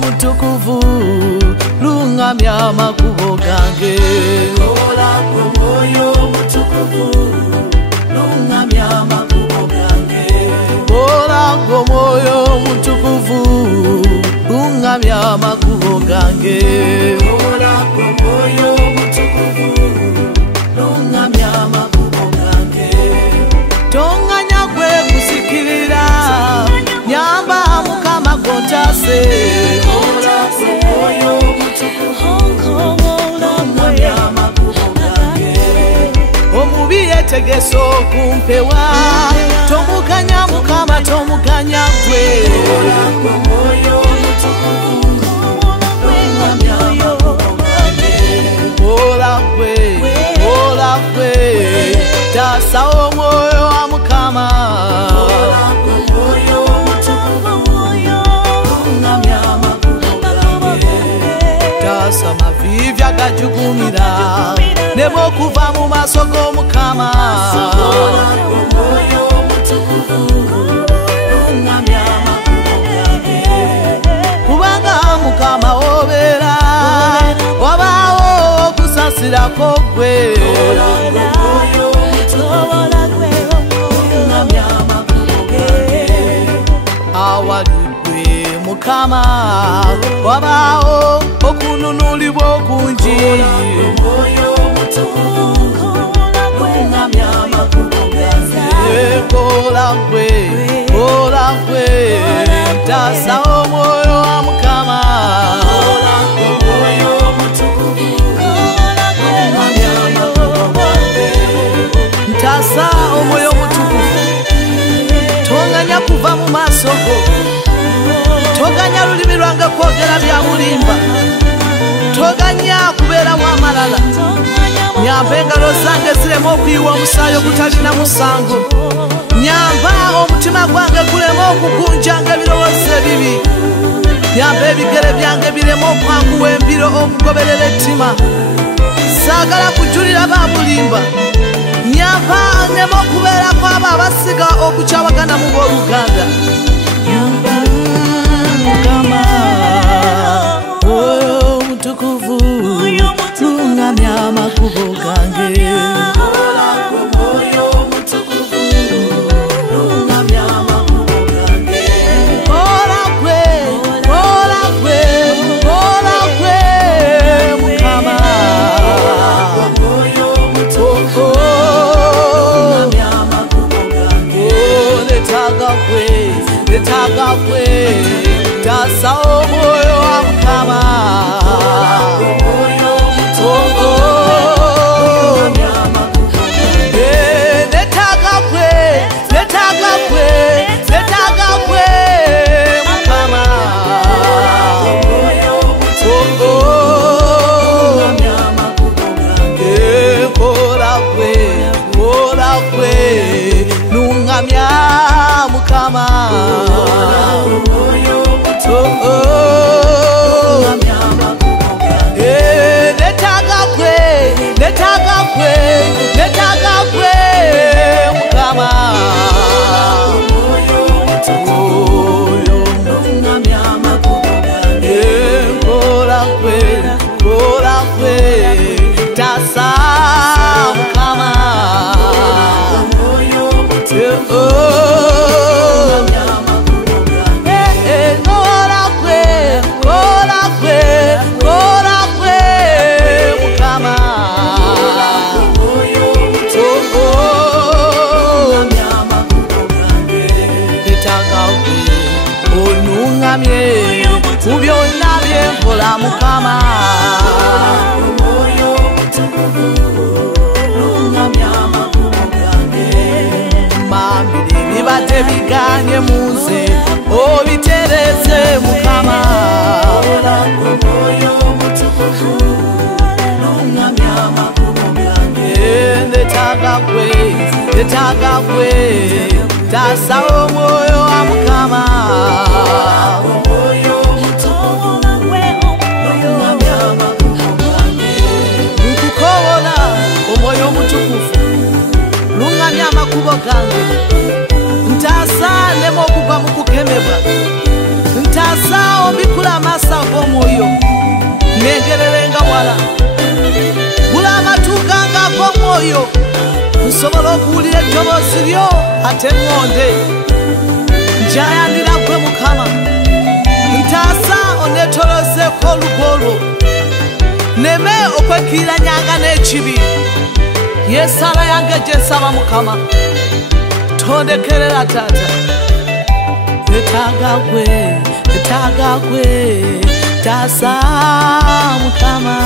mutukuvu lungamya amakubo gange kola moyo mutukuvu lungamya amakubo gange kola moyo mutukuvu lungamya amakubo gange kola moyo mutukuvu lungamya amakubo gange tonganya kwe kusikirira nyamba mukama gotase kola moyo mutukuvu lungamya amakubo gange omubi yetegeso kumpewa tomukanya mukama tomukanya gwe kola moyo mutukuvu lungamya amakubo gange kola kwe tasa omwoyo wa mukama moyo mutukuvu lungamya amakubo gange tasa mavivi agajugumira nebo kuva mu maso g'omukama moyo mutukuvu lungamya amakubo gange kubanga mukama obeera wabaawo okusasirako gwe moyo lungamya amakubo gange awali gwe mukama wabaawo okununulibwa okungi moyo mutukuvu lungamya amakubo gange kola gwe tasa omwoyo wa mukama moyo mutukuvu lungamya amakubo gange ntasa omwoyo mutukuvu tonganya kuva mu maaso go toganya lulimi lwange kwogera bya bulimba toganya kubeera mwamalala nyamba engalo zange zirema okuyiwa omusaayi ogutalina musango nyamba omutima gwange gulema okugunjanga ebirowoozo ebibi nyamba ebigere byange birema okwanguwa embiro okugoberera ettima saagala kujulira babulimba nyamba nema okubeerako abo abasiga okukyawagana mu booluganda mukama oyo mutukuvu lungamya amakubo gange kola moyo mutukuvu lungamya amakubo gange kola kwe mukama moyo mutukuvu lungamya amakubo gange netaga kwe tasa omwoyo wa mukama moyo mutukuvu lungamya amakubo gange netaga kwe mukama moyo mutukuvu lungamya amakubo gange kola kwe lungamya mukama moyo mutukuvu lungamya amakubo gange netaga kwe mukama moyo mutukuvu lungamya amakubo gange kola kwe tasa mukama moyo mutukuvu lungamya amakubo gange kola kwe mukama moyo mutukuvu lungamya amakubo gange netaga kwe onungamye mu byonna byenkola mukama moyo mutukuvu lungamya amakubo gange mambire ebibadde biganye muze obitereze mukama moyo mutukuvu lungamya amakubo gange netaga kwe tasa omwoyo wa mukama moyo mutukuvu lungamya amakubo gange nkukowola omwoyo omutukuvu lungamya amakubo gange ntasa nema okugwa mu kukemebwa ntasa ombikula amasa mwoyo nsobola okuwulira eddoboozi lyo ate ŋŋonde njayanira gwe Mukama ntaasa oneetolozeeko olugo lwo neme okwekiriranyanga n'ekibi yeesala yange gye nsaba Mukama tondekerera taata etaaga gwe taasa Mukama